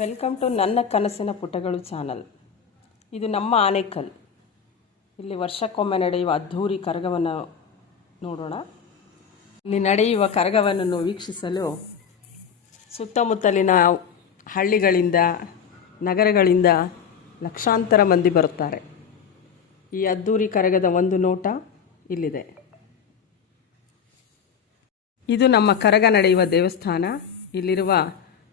Welcome to ನನ್ನ ಕನಸಿನ ಪುಟಗಳು ಚಾನಲ್. ಇದು ನಮ್ಮ ಆನೇಕಲ್. ಇಲ್ಲಿ ವರ್ಷಕ್ಕೊಮ್ಮೆ ನಡೆಯುವ ಅದ್ಧೂರಿ ಕರಗವನ್ನು ನೋಡೋಣ. ಇಲ್ಲಿ ನಡೆಯುವ ಕರಗವನ್ನು ವೀಕ್ಷಿಸಲು ಸುತ್ತಮುತ್ತಲಿನ ಹಳ್ಳಿಗಳಿಂದ ನಗರಗಳಿಂದ ಲಕ್ಷಾಂತರ ಮಂದಿ ಬರುತ್ತಾರೆ. ಈ ಅದ್ಧೂರಿ ಕರಗದ ಒಂದು ನೋಟ ಇಲ್ಲಿದೆ. ಇದು ನಮ್ಮ ಕರಗ ನಡೆಯುವ ದೇವಸ್ಥಾನ. ಇಲ್ಲಿರುವ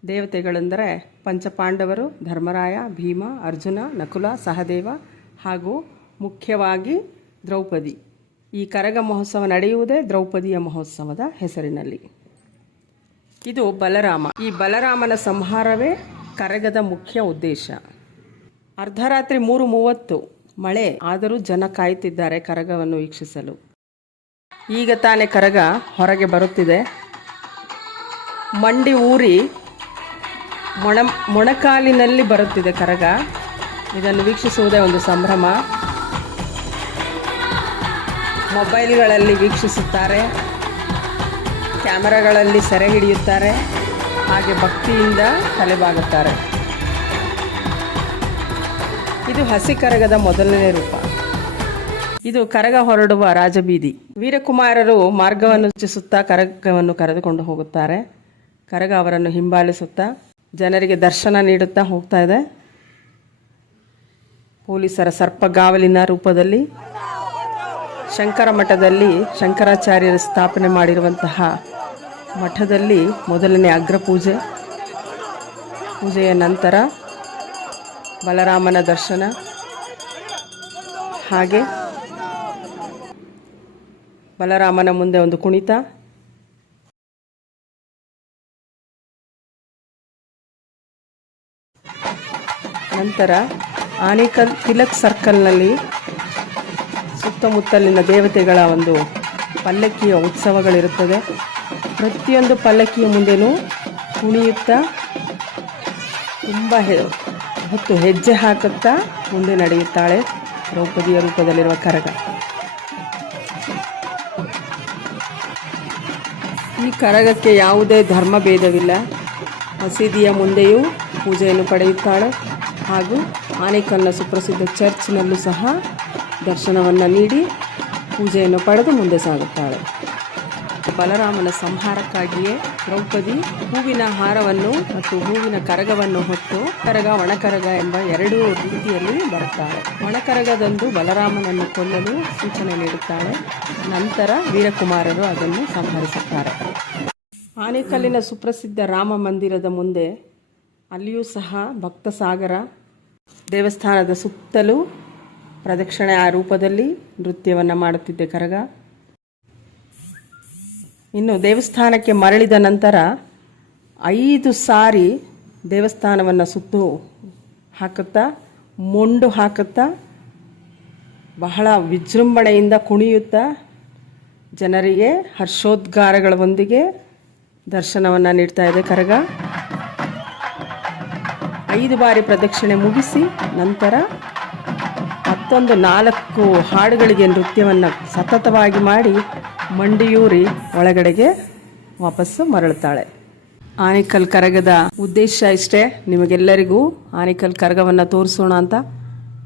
ದೇವತೆಗಳೆಂದರೆ ಪಂಚಪಾಂಡವರು, ಧರ್ಮರಾಯ, ಭೀಮ, ಅರ್ಜುನ, ನಕುಲ, ಸಹದೇವ ಹಾಗೂ ಮುಖ್ಯವಾಗಿ ದ್ರೌಪದಿ. ಈ ಕರಗ ಮಹೋತ್ಸವ ನಡೆಯುವುದೇ ದ್ರೌಪದಿಯ ಮಹೋತ್ಸವದ ಹೆಸರಿನಲ್ಲಿ. ಇದು ಬಲರಾಮ. ಈ ಬಲರಾಮನ ಸಂಹಾರವೇ ಕರಗದ ಮುಖ್ಯ ಉದ್ದೇಶ. ಅರ್ಧರಾತ್ರಿ 3:30 ಮಳೆ ಆದರೂ ಜನ ಕಾಯುತ್ತಿದ್ದಾರೆ ಕರಗವನ್ನು ವೀಕ್ಷಿಸಲು. ಈಗ ತಾನೇ ಕರಗ ಹೊರಗೆ ಬರುತ್ತಿದೆ. ಮಂಡಿ ಊರಿ ಮೊಣಕಾಲಿನಲ್ಲಿ ಬರುತ್ತಿದೆ ಕರಗ. ಇದನ್ನು ವೀಕ್ಷಿಸುವುದೇ ಒಂದು ಸಂಭ್ರಮ. ಮೊಬೈಲ್ಗಳಲ್ಲಿ ವೀಕ್ಷಿಸುತ್ತಾರೆ, ಕ್ಯಾಮರಾಗಳಲ್ಲಿ ಸೆರೆ ಹಿಡಿಯುತ್ತಾರೆ, ಹಾಗೆ ಭಕ್ತಿಯಿಂದ ತಲೆಬಾಗುತ್ತಾರೆ. ಇದು ಹಸಿ ಕರಗದ ಮೊದಲನೇ ರೂಪ. ಇದು ಕರಗ ಹೊರಡುವ ರಾಜಬೀದಿ. ವೀರಕುಮಾರರು ಮಾರ್ಗವನ್ನು ಸೂಚಿಸುತ್ತಾ ಕರಗವನ್ನು ಕರೆದುಕೊಂಡು ಹೋಗುತ್ತಾರೆ. ಕರಗ ಅವರನ್ನು ಹಿಂಬಾಲಿಸುತ್ತಾ ಜನರಿಗೆ ದರ್ಶನ ನೀಡುತ್ತಾ ಹೋಗ್ತಾ ಇದೆ. ಪೊಲೀಸರ ಸರ್ಪಗಾವಲಿನ ರೂಪದಲ್ಲಿ ಶಂಕರ ಮಠದಲ್ಲಿ ಶಂಕರಾಚಾರ್ಯರು ಸ್ಥಾಪನೆ ಮಾಡಿರುವಂತಹ ಮಠದಲ್ಲಿ ಮೊದಲನೇ ಅಗ್ರಪೂಜೆ. ಪೂಜೆಯ ನಂತರ ಬಲರಾಮನ ದರ್ಶನ, ಹಾಗೆ ಬಲರಾಮನ ಮುಂದೆ ಒಂದು ಕುಣಿತ. ನಂತರ ಆನೇಕಲ್ ತಿಲಕ್ ಸರ್ಕಲ್ನಲ್ಲಿ ಸುತ್ತಮುತ್ತಲಿನ ದೇವತೆಗಳ ಒಂದು ಪಲ್ಲಕ್ಕಿಯ ಉತ್ಸವಗಳಿರುತ್ತದೆ. ಪ್ರತಿಯೊಂದು ಪಲ್ಲಕ್ಕಿಯ ಮುಂದೆನೂ ಕುಣಿಯುತ್ತಾ ತುಂಬ ಹೊತ್ತು ಹೆಜ್ಜೆ ಹಾಕುತ್ತಾ ಮುಂದೆ ನಡೆಯುತ್ತಾಳೆ ದ್ರೌಪದಿಯ ರೂಪದಲ್ಲಿರುವ ಕರಗ. ಈ ಕರಗಕ್ಕೆ ಯಾವುದೇ ಧರ್ಮ ಭೇದವಿಲ್ಲ. ಮಸೀದಿಯ ಮುಂದೆಯೂ ಪೂಜೆಯನ್ನು ಪಡೆಯುತ್ತಾಳೆ ಹಾಗೂ ಆನೇಕಲ್ನ ಸುಪ್ರಸಿದ್ಧ ಚರ್ಚ್ನಲ್ಲೂ ಸಹ ದರ್ಶನವನ್ನು ನೀಡಿ ಪೂಜೆಯನ್ನು ಪಡೆದು ಮುಂದೆ ಸಾಗುತ್ತಾಳೆ. ಬಲರಾಮನ ಸಂಹಾರಕ್ಕಾಗಿಯೇ ದ್ರೌಪದಿ ಹೂವಿನ ಹಾರವನ್ನು ಮತ್ತು ಹೂವಿನ ಕರಗವನ್ನು ಹೊತ್ತು ಕರಗ ಒಣಕರಗ ಎಂಬ 2 ರೀತಿಯಲ್ಲಿ ಬರುತ್ತಾಳೆ. ಒಣಕರಗದಂದು ಬಲರಾಮನನ್ನು ಕೊಲ್ಲಲು ಸೂಚನೆ ನೀಡುತ್ತಾಳೆ. ನಂತರ ವೀರಕುಮಾರರು ಅದನ್ನು ಸಂಹರಿಸುತ್ತಾರೆ. ಆನೇಕಲ್ಲಿನ ಸುಪ್ರಸಿದ್ಧ ರಾಮ ಮಂದಿರದ ಮುಂದೆ ಅಲ್ಲಿಯೂ ಸಹ ಭಕ್ತ ಸಾಗರ. ದೇವಸ್ಥಾನದ ಸುತ್ತಲೂ ಪ್ರದಕ್ಷಿಣೆ ಆ ರೂಪದಲ್ಲಿ ನೃತ್ಯವನ್ನು ಮಾಡುತ್ತಿದ್ದೆ ಕರಗ. ಇನ್ನು ದೇವಸ್ಥಾನಕ್ಕೆ ಮರಳಿದ ನಂತರ 5 ಸಾರಿ ದೇವಸ್ಥಾನವನ್ನು ಸುತ್ತು ಹಾಕುತ್ತಾ ಮೊಂಡು ಹಾಕುತ್ತಾ ಬಹಳ ವಿಜೃಂಭಣೆಯಿಂದ ಕುಣಿಯುತ್ತಾ ಜನರಿಗೆ ಹರ್ಷೋದ್ಗಾರಗಳೊಂದಿಗೆ ದರ್ಶನವನ್ನು ನೀಡ್ತಾ ಇದೆ ಕರಗ. 5 ಬಾರಿ ಪ್ರದಕ್ಷಿಣೆ ಮುಗಿಸಿ ನಂತರ ಮತ್ತೊಂದು 4 ಹಾಡುಗಳಿಗೆ ನೃತ್ಯವನ್ನು ಸತತವಾಗಿ ಮಾಡಿ ಮಂಡಿಯೂರಿ ಒಳಗಡೆಗೆ ವಾಪಸ್ಸು ಮರಳುತ್ತಾಳೆ. ಆನೇಕಲ್ ಕರಗದ ಉದ್ದೇಶ ಇಷ್ಟೇ. ನಿಮಗೆಲ್ಲರಿಗೂ ಆನೇಕಲ್ ಕರಗವನ್ನು ತೋರಿಸೋಣ ಅಂತ.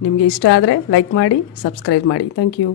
ನಿಮಗೆ ಇಷ್ಟ ಆದರೆ ಲೈಕ್ ಮಾಡಿ, ಸಬ್ಸ್ಕ್ರೈಬ್ ಮಾಡಿ. Thank you.